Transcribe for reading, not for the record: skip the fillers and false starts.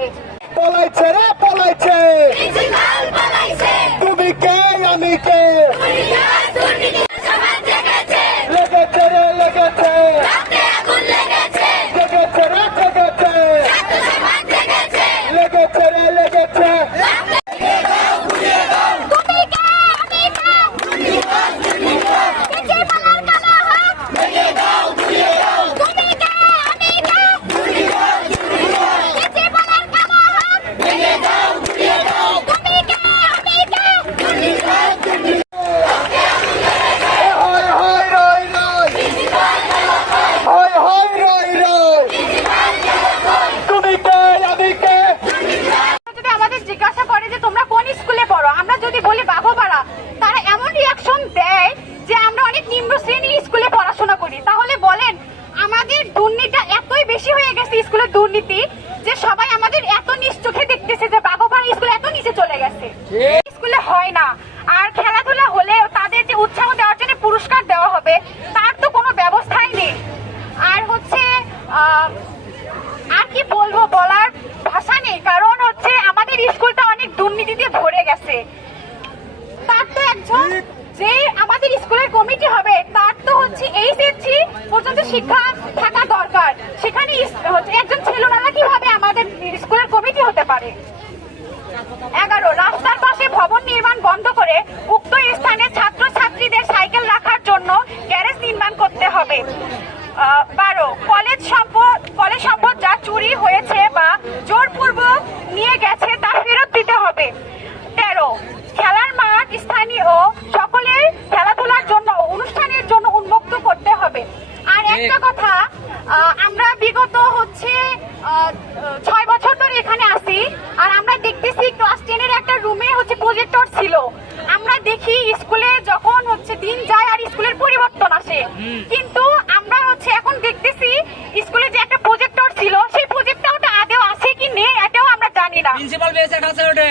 পারে। পলাইছে রে পলাইছে, তুমি কে আমি কে, লেগেছে রে লেগেছে, লেগেছে রে লেগেছে, লেগেছে রে লেগেছে। দুর্নীতি যে সবাই আমাদের এত নিচ চোখে দেখতেছে যে বাঘোপাড়া স্কুল এত নিচে চলে গেছে, স্কুলে হয় না। আর খেলাধুলা হলে তাদের যে উৎসাহ দেওয়ার জন্য পুরস্কার দেওয়া হবে তার তো কোনো ব্যবস্থাই নেই। আর হচ্ছে আর কি বলবো, বলার ভাষা নেই, কারণ হচ্ছে আমাদের স্কুলটা অনেক দুর্নীতিতে ভরে গেছে। তার তো একজন যে আমাদের স্কুলের কমিটি হবে তার তো হচ্ছে এইচএসসি পর্যন্ত শিক্ষা থাকা দরকার, সেখানে একজন ছিল না, কিভাবে আমাদের স্কুলের কমিটি হতে পারে। 11 রাস্তার পাশে ভবন নির্মাণ বন্ধ করে উক্ত স্থানে ছাত্রছাত্রীদের সাইকেল রাখার জন্য গ্যারেজ নির্মাণ করতে হবে। 12 কলেজ সম্পদ যা চুরি হয়েছে বা জোরপূর্বক নিয়ে গেছে তা ফেরত দিতে হবে। 13 খেলার মাঠ স্থানীয় সকলের খেলাধুলার জন্য অনুষ্ঠানের জন্য উন্মুক্ত করতে হবে। আর একটা কথা, আমরা বিগত হচ্ছে 6 বছর ধরে এখানে আছি, আর আমরা দেখতেছি ক্লাস 10-এর একটা রুমে হচ্ছে প্রজেক্টর ছিল। আমরা দেখি স্কুলে যখন হচ্ছে দিন যায় আর স্কুলের পরিবর্তন আসে, কিন্তু আমরা হচ্ছে এখন দেখতেছি স্কুলে যে একটা প্রজেক্টর ছিল সেই প্রজেক্টরটা আদেও আছে কি নেই এটাও আমরা জানি না। প্রিন্সিপাল বেসে কাছে ওঠে